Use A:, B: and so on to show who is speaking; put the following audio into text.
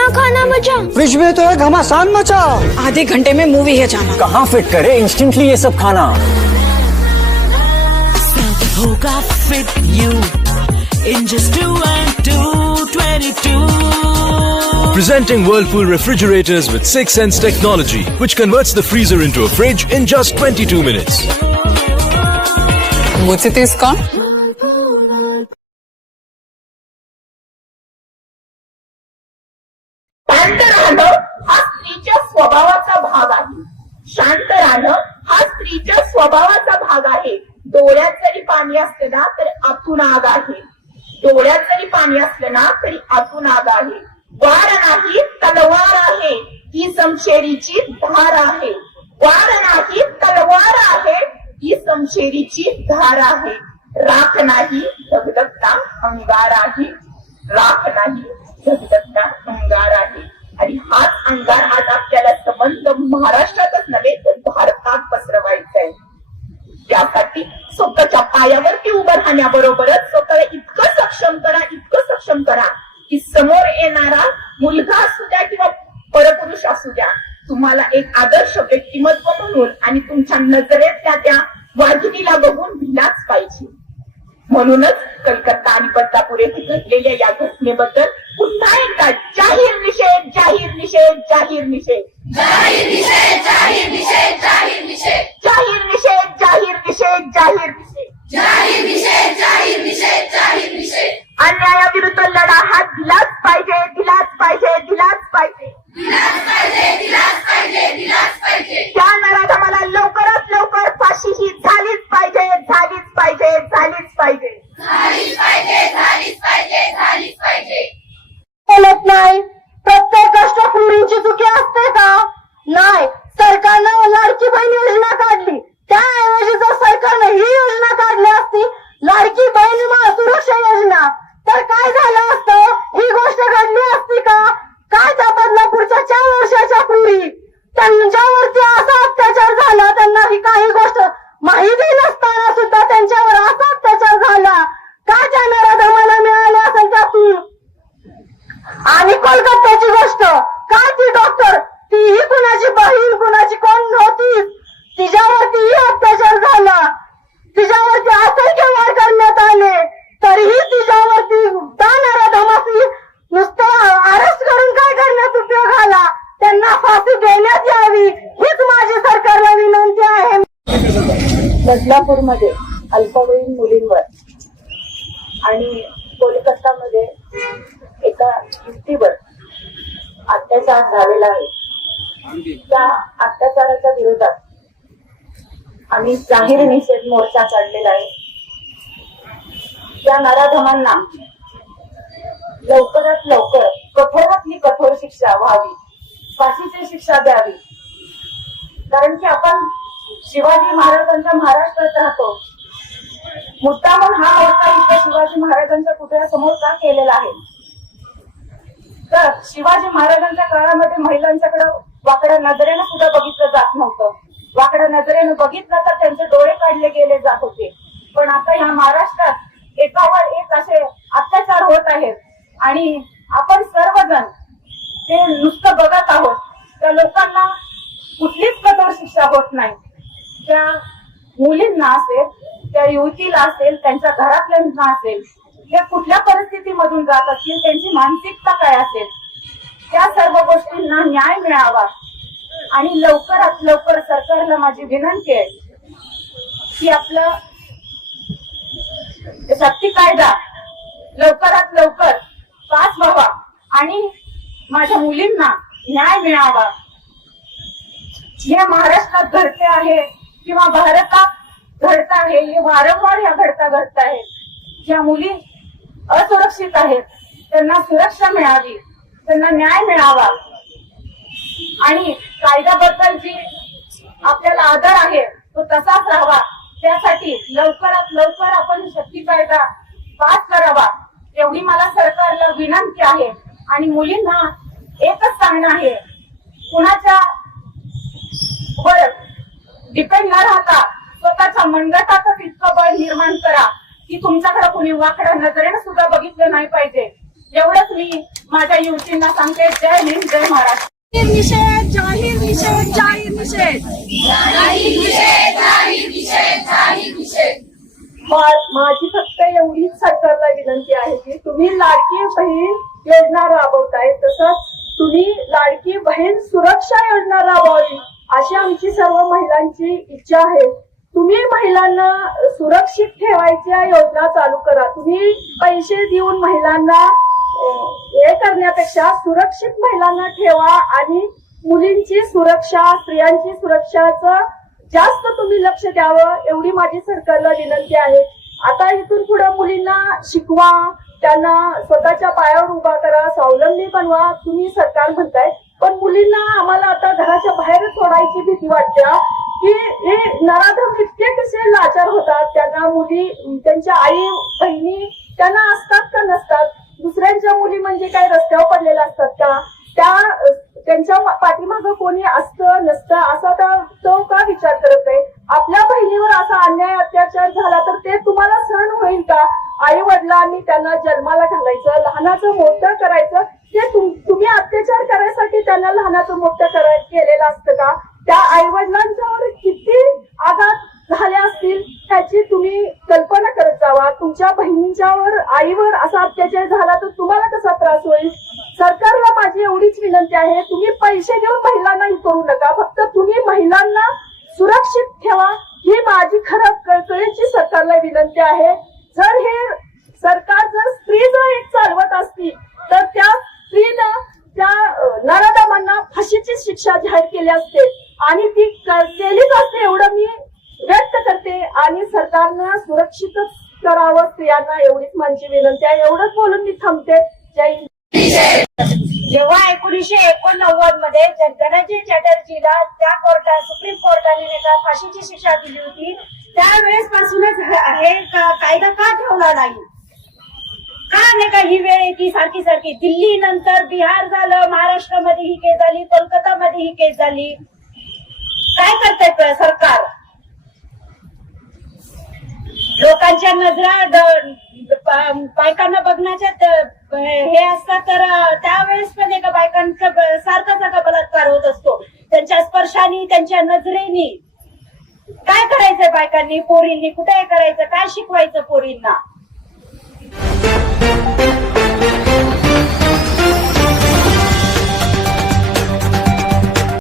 A: खाना खाना बचा
B: फ्रिज में तो है घमासान मचा
C: आधे घंटे में मूवी है जाना
D: कहाँ फिट करे इंस्टेंटली ये सब खाना
E: होगा fit you in just two and two, 22.
F: Presenting Whirlpool refrigerators with 6 Sense technology, which converts the freezer into a fridge in just 22 minutes.
C: मुझसे तो इसका
G: शांत शांत राहणं हा स्त्रीच्या स्वभावाचा भाग आहे. डोळ्यात जरी पाणी असलं ना तरी आतून आग आहे. डोळ्यात जरी पाणी असलं ना तरी आतून आग आहे. वार नाही तलवार आहे. ही समशेरीची धार आहे. वार नाही तलवार आहे. ही समशेरीची धार आहे. राख नाही धगधगता अंगार आहे. राख नाही धगधगता अंगार आहे. आणि हाच अंगार आज आपल्याला संबंध महाराष्ट्रात नव्हे तर भारतात पसरवायचा आहे त्यासाठी स्वतःच्या पायावरती उभं राहण्याबरोबरच स्वतःला इतकं सक्षम करा इतकं सक्षम करा की समोर येणारा मुलगा असू द्या किंवा परपुरुष असू द्या तुम्हाला एक आदर्श व्यक्तिमत्व म्हणून आणि तुमच्या नजरेतल्या त्या वाघिणीला बघून भिलाच पाहिजे. म्हणूनच कलकत्ता आणि बदलापूर येथे घडलेल्या या घटनेबद्दल पुन्हा एकदा जाहीर निषेध जाहीर निषेध. जाहीर निषेध.
H: पुरींची असते का? नाही सरकारनं लाडकी बहीण योजना काढली. त्याऐवजी जर सरकारनं ही योजना काढली असती लाडकी बहीण सुरक्षा योजना तर काय झालं असतं? ही गोष्ट घडली असती का? काय त्या बदलापूरच्या चार वर्षाच्या पूर्वी त्यांच्या असा अत्याचार झाला त्यांना ही काही गोष्ट माहिती नसताना सुद्धा त्यांच्यावर असा अत्याचार झाला काय त्या नराधमाला मिळाले असेल त्यातून आणि कोलकात्याची गोष्ट काय ती डॉक्टर तीही कुणाची बहीण कुणाची कोण नव्हती तिच्यावरतीही अत्याचार झाला तिच्यावरती असंख्य वार करण्यात आले. तरीही तिच्यावरती जाणाऱ्या धमासी नुसतं अरेस्ट करून काय करण्यात उपयोग आला? त्यांना फाशी देण्यात यावी हीच माझी सरकारला विनंती आहे. बदलापूरमध्ये अल्पवयीन मुलींवर आणि कोलकातामध्ये एका युक्तीवर अत्याचार झालेला आहे. त्या अत्याचाराच्या विरोधात आम्ही जाहीर निषेध मोर्चा काढलेला आहे. त्या नराधमांना लवकरात लवकर कठोरातली कठोर शिक्षा व्हावी फाशीची शिक्षा द्यावी. कारण की आपण शिवाजी महाराजांच्या महाराष्ट्रात राहतो. मुद्दामून हा मोर्चा इथे शिवाजी महाराजांच्या पुतळ्यासमोर का केलेला आहे? तर शिवाजी महाराजांच्या काळामध्ये महिलांच्याकडे वाकड्या नजरेनं सुद्धा बघितलं जात नव्हतं. वाकड्या नजरेनं बघितलं तर त्यांचे डोळे काढले गेले जात होते पण आता ह्या महाराष्ट्रात एकावर एक असे अत्याचार होत आहेत आणि आपण सर्वजण ते नुसतं बघत आहोत त्या लोकांना कुठलीच कठोर शिक्षा होत नाही. त्या मुलींना असेल त्या युवतीला असेल त्यांच्या घरातल्यांना असेल त्या कुठल्या परिस्थितीमधून जात असतील त्यांची मानसिकता काय असेल त्या सर्व गोष्टींना न्याय मिळावा. आणि लवकरात लवकर सरकारला माझी विनंती आहे की आपलं शक्ती कायदा लवकरात लवकर पास व्हावा आणि माझ्या मुलींना न्याय मिळावा. हे महाराष्ट्रात घडते आहे किंवा भारतात घडत आहे हे वारंवार ह्या घडता घडत आहे. ज्या मुली असुरक्षित आहेत त्यांना सुरक्षा मिळावी त्यांना न्याय मिळावा. आणि कायद्याबद्दल जी आपल्याला आदर आहे तो तसाच राहावा. त्यासाठी लवकरात लवकर आपण शक्ती कायदा पास करावा एवढी मला सरकारला विनंती आहे. आणि मुलींना एकच सांगणं आहे कुणाच्या वर डिपेंड न राहता स्वतःच्या मनगटातच इतकं बळ निर्माण करा की तुमच्याकडे कुणी वाकड्या नजरेनं सुद्धा बघितलं नाही पाहिजे.
I: एवढंच मी माझ्या युवतींना सांगते. जय हिंद जय महाराष्ट्र.
J: निषेध जाहीर निषेध जाहीर निषेध.
I: मा- माझी फक्त एवढीच सरकारला विनंती आहे की तुम्ही लाडकी बहीण योजना राबवताय तसंच तुम्ही लाडकी बहीण सुरक्षा योजना राबवावी अशी आमची सर्व महिलांची इच्छा आहे. तुम्ही महिलांना सुरक्षित ठेवायच्या योजना चालू करा. तुम्ही पैसे देऊन महिलांना हे करण्यापेक्षा सुरक्षित महिलांना ठेवा आणि मुलींची सुरक्षा स्त्रियांची सुरक्षाचं जास्त तुम्ही लक्ष द्यावं एवढी माझी सरकारला विनंती आहे. आता इथून पुढे मुलींना शिकवा त्यांना स्वतःच्या पायावर उभा करा स्वावलंबी बनवा तुम्ही सरकार म्हणताय. पण मुलींना आम्हाला आता घराच्या बाहेर सोडायची भीती वाटते की हे नराधम इतके कसे लाचार होतात त्यांना मुली त्यांच्या आई बहिणी त्यांना असतात का नसतात? दुसऱ्यांच्या मुली म्हणजे काय? रस्त्यावर पडलेल्या असतात का? त्या त्यांच्या पाठीमागं कोणी असतं नसतं? असा त्या तो का विचार करत आहे आपल्या बहिणीवर असा अन्याय अत्याचार झाला तर ते तुम्हाला सहन होईल का? आई वडिलांनी त्यांना जन्माला घालायचं लहानाचं मोठं करायचं ते तुम्ही अत्याचार करायसाठी त्यांना लहानाचं मोठं कराय केलेलं असतं का? त्या आई वडिलांच्यावर किती आघात झाले असतील त्याची तुम्ही कल्पना करत जावा. तुमच्या बहिणींच्यावर आईवर असा अत्याचार झाला तर तुम्हाला कसा त्रास होईल? सरकारला माझी एवढीच विनंती आहे तुम्ही पैसे घेऊन महिलांना हे करू नका. फक्त तुम्ही महिलांना सुरक्षित ठेवा. ही माझी खरं कळकळीची सरकारला विनंती आहे. जर हे सरकार जर स्त्री जर एक चालवत असती तर त्या स्त्रीनं त्या अं, फाशीची शिक्षा जाहीर केली असते. आणि ती केलीच असते एवढं मी व्यक्त करते. आणि सरकारनं सुरक्षितच करावं स्त्रियांना एवढीच माझी विनंती आहे. एवढंच बोलून मी थांबते. जय हिंद.
J: जेव्हा एकोणीशे एकोणनव्वदमध्ये ज- चॅटर्जीला त्या कोर्टात सुप्रीम कोर्टाने फाशीची शिक्षा दिली होती त्यावेळेस पासूनच हे कायदा का ठेवला नाही? का नाही का ही वेळ येते सारखी सारखी. दिल्ली नंतर बिहार झालं महाराष्ट्रामध्ये ही केस झाली कोलकातामध्ये ही केस झाली. काय करताय सरकार? लोकांच्या नजरा बायकांना बघण्याच्या हे असतात तर त्यावेळेस पण एका बायकांचा ब- सारखाच बलात्कार होत असतो. त्यांच्या स्पर्शाने त्यांच्या नजरेनी. काय करायचंय बायकांनी पोरींनी? कुठे करायचं? काय शिकवायचं पोरींना? Thank you.